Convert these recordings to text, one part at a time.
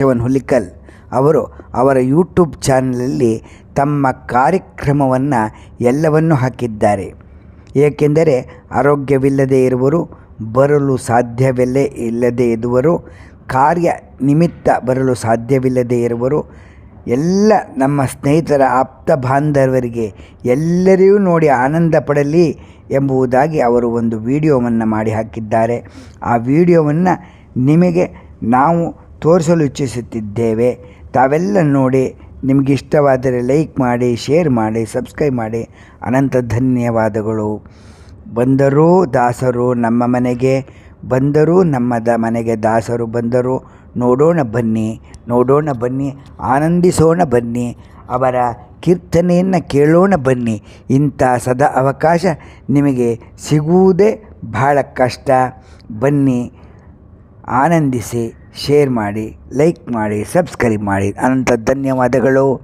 ಜೀವನ್ ಹುಲಿಕಲ್. ಅವರು ಅವರ ಯೂಟ್ಯೂಬ್ ಚಾನಲಲ್ಲಿ ತಮ್ಮ ಕಾರ್ಯಕ್ರಮವನ್ನು ಎಲ್ಲವನ್ನೂ ಹಾಕಿದ್ದಾರೆ. ಏಕೆಂದರೆ ಆರೋಗ್ಯವಿಲ್ಲದೆ ಇರುವರು, ಬರಲು ಸಾಧ್ಯವಿಲ್ಲೇ ಇಲ್ಲದೆ ಇರುವರು, ಕಾರ್ಯ ನಿಮಿತ್ತ ಬರಲು ಸಾಧ್ಯವಿಲ್ಲದೆ ಇರುವರು, ಎಲ್ಲ ನಮ್ಮ ಸ್ನೇಹಿತರ ಆಪ್ತ ಬಾಂಧವರಿಗೆ ಎಲ್ಲರಿಗೂ ನೋಡಿ ಆನಂದ ಪಡಲಿ ಎಂಬುದಾಗಿ ಅವರು ಒಂದು ವಿಡಿಯೋವನ್ನು ಮಾಡಿ ಹಾಕಿದ್ದಾರೆ. ಆ ವಿಡಿಯೋವನ್ನು ನಿಮಗೆ ನಾವು ತೋರಿಸಲು ಇಚ್ಛಿಸುತ್ತಿದ್ದೇವೆ. ತಾವೆಲ್ಲ ನೋಡಿ, ನಿಮಗೆ ಇಷ್ಟವಾದರೆ ಲೈಕ್ ಮಾಡಿ, ಶೇರ್ ಮಾಡಿ, ಸಬ್ಸ್ಕ್ರೈಬ್ ಮಾಡಿ. ಅನಂತ ಧನ್ಯವಾದಗಳು. ಬಂದರೂ ದಾಸರು ನಮ್ಮ ಮನೆಗೆ, ಬಂದರೂ ನಮ್ಮದ ಮನೆಗೆ ದಾಸರು ಬಂದರು. ನೋಡೋಣ ಬನ್ನಿ ನೋಡೋಣ ಬನ್ನಿ, ಆನಂದಿಸೋಣ ಬನ್ನಿ, ಅವರ ಕೀರ್ತನೆಯನ್ನು ಕೇಳೋಣ ಬನ್ನಿ. ಇಂಥ ಸದಾ ಅವಕಾಶ ನಿಮಗೆ ಸಿಗುವುದೇ ಬಹಳ ಕಷ್ಟ. ಬನ್ನಿ, ಆನಂದಿಸಿ. ಶೇರ್ ಮಾಡಿ ಲೈಕ್ ಮಾಡಿ ಸಬ್ಸ್ಕ್ರೈಬ್ ಮಾಡಿ. ಅನಂತ ಧನ್ಯವಾದಗಳು.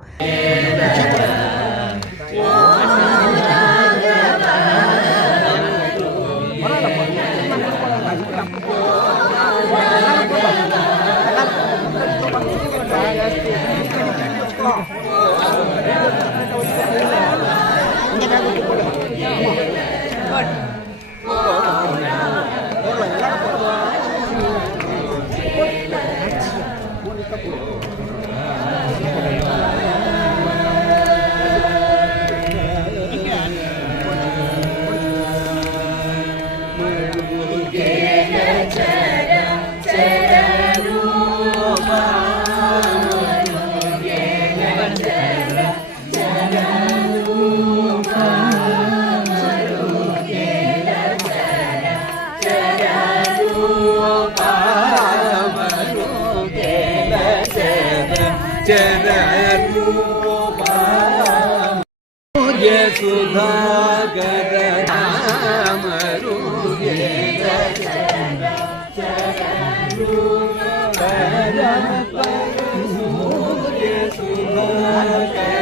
Okay.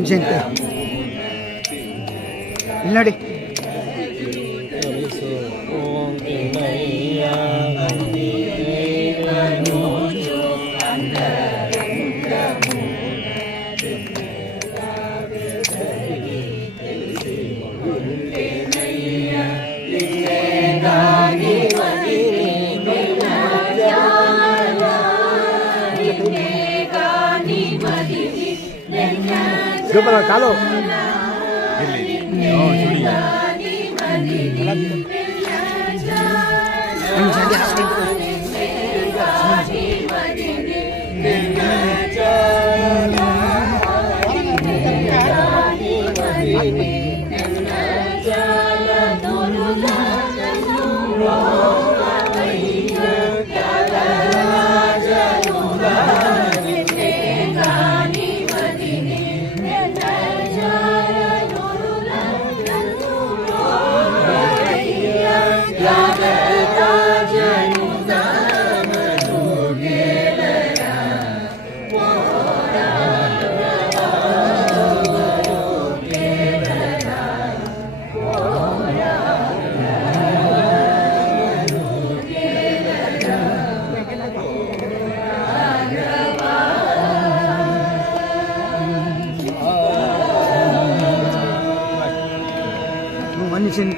ನಿಮಿಷ ನಿಂತ್ಕೊಳ್ಳಿ. ಇಲ್ಲಿ ನೋಡಿ Yo para calo. Oh, Julia.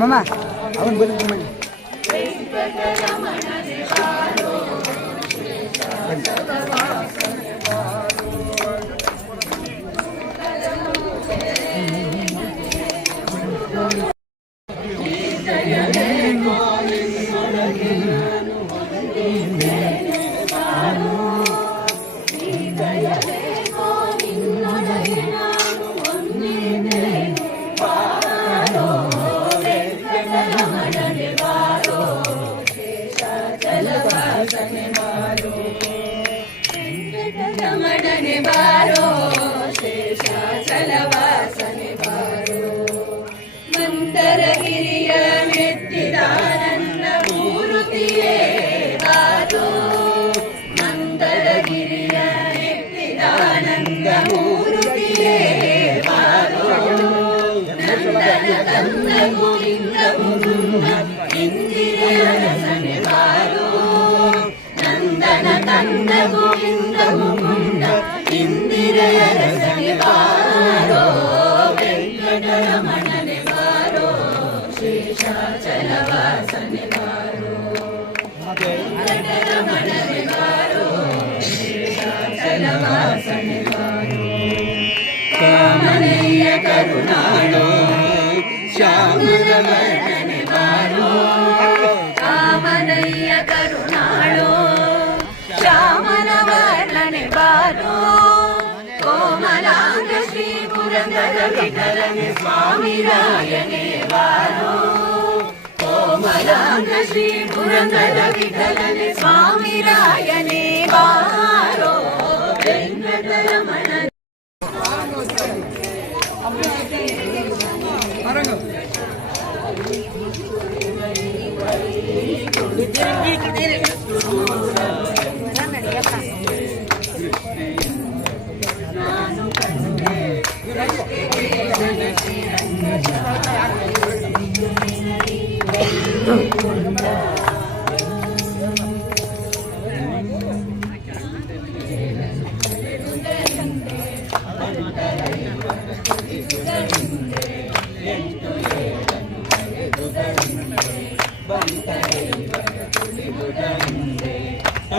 Mama, awan boleh kumain. Thank you. ಮಂತರಗಿರಿಯ ಮೆತ್ತಿದಾನಂದ ಮೂರುತಿಯೇ ಬಾರೋ ಮಂತರಗಿರಿಯ ಮೆತ್ತಿದಾನಂದ ಮೂರುತಿಯೇ ಬಾರೋ ನಂದನ ಕಂದ ಗೋವಿಂದ ಮುಕುಂದ ಇಂದಿರೆಯ మరణి వారు కామనయ్య కరుణాళో శ్యామన కోమలాంగ శ్రీ పురంధర విఠలని స్వామి రాయని వారు కోమలాంగ శ్రీ పురంధర విఠలని స్వామి రాయని వారు Oh.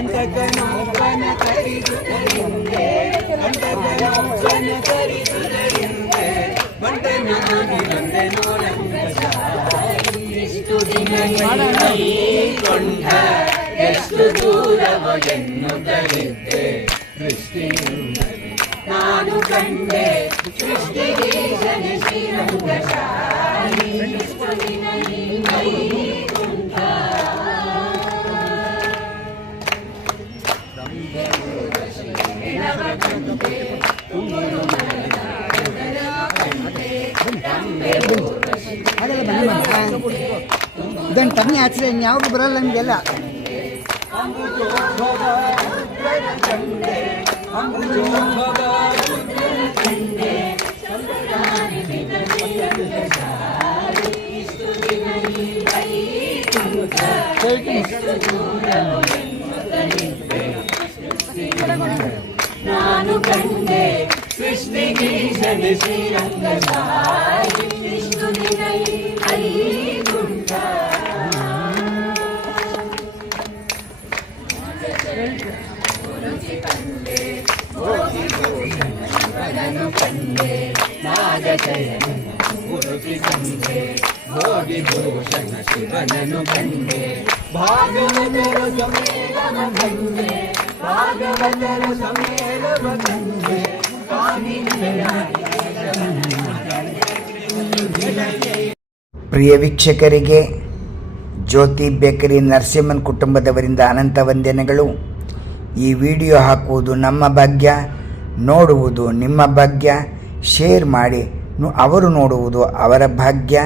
ಅಂತಕನೊಬ್ಬನ ಕರಿದುಕೊಂಡೆ ಅಂತಕನೊಬ್ಬನ ಕರಿದುಕೊಂಡೆ ಬಂದೆ ನಾನು ಬಂದೆ ನೋಡಂಗ ಎಷ್ಟು ದಿನ ಕೊಂಡ ಎಷ್ಟು ದೂರವ ಎನ್ನುತ್ತಲಿದ್ದೆ ದೃಷ್ಟಿಯಿಂದ ನಾನು ಕಂಡೆ ಇದನ್ನು ಆಚೆ ಇನ್ಯಾವುದು ಬರಲ್ಲ ನಿಮಗೆಲ್ಲ. ನಾನು ಕಂಡೆ ಸೃಷ್ಟಿಗೆ ಜನ ಶ್ರೀರಂಗ ಸಾಯಿ ಇಷ್ಟು ದಿನ ಶಿವನನು ಬಂದೆ ಭಾಗವತರ ಸಮೇಲವ ಭಾಗವತರು ಭಾಗವತರ ಪ್ರಿಯ ವೀಕ್ಷಕರಿಗೆ, ಜ್ಯೋತಿ ಬೇಕರಿ ನರಸಿಂಹನ್ ಕುಟುಂಬದವರಿಂದ ಅನಂತ ವಂದನೆಗಳು. ಈ ವಿಡಿಯೋ ಹಾಕುವುದು ನಮ್ಮ ಭಾಗ್ಯ, ನೋಡುವುದು ನಿಮ್ಮ ಭಾಗ್ಯ, ಶೇರ್ ಮಾಡಿ ಅವರು ನೋಡುವುದು ಅವರ ಭಾಗ್ಯ.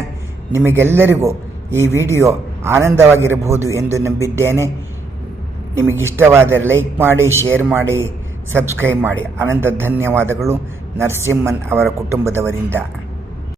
ನಿಮಗೆಲ್ಲರಿಗೂ ಈ ವಿಡಿಯೋ ಆನಂದವಾಗಿರಬಹುದು ಎಂದು ನಂಬಿದ್ದೇನೆ. ನಿಮಗಿಷ್ಟವಾದರೆ ಲೈಕ್ ಮಾಡಿ, ಶೇರ್ ಮಾಡಿ, ಸಬ್ಸ್ಕ್ರೈಬ್ ಮಾಡಿ. ಅನಂತ ಧನ್ಯವಾದಗಳು. ನರಸಿಂಹನ್ ಅವರ ಕುಟುಂಬದವರಿಂದ.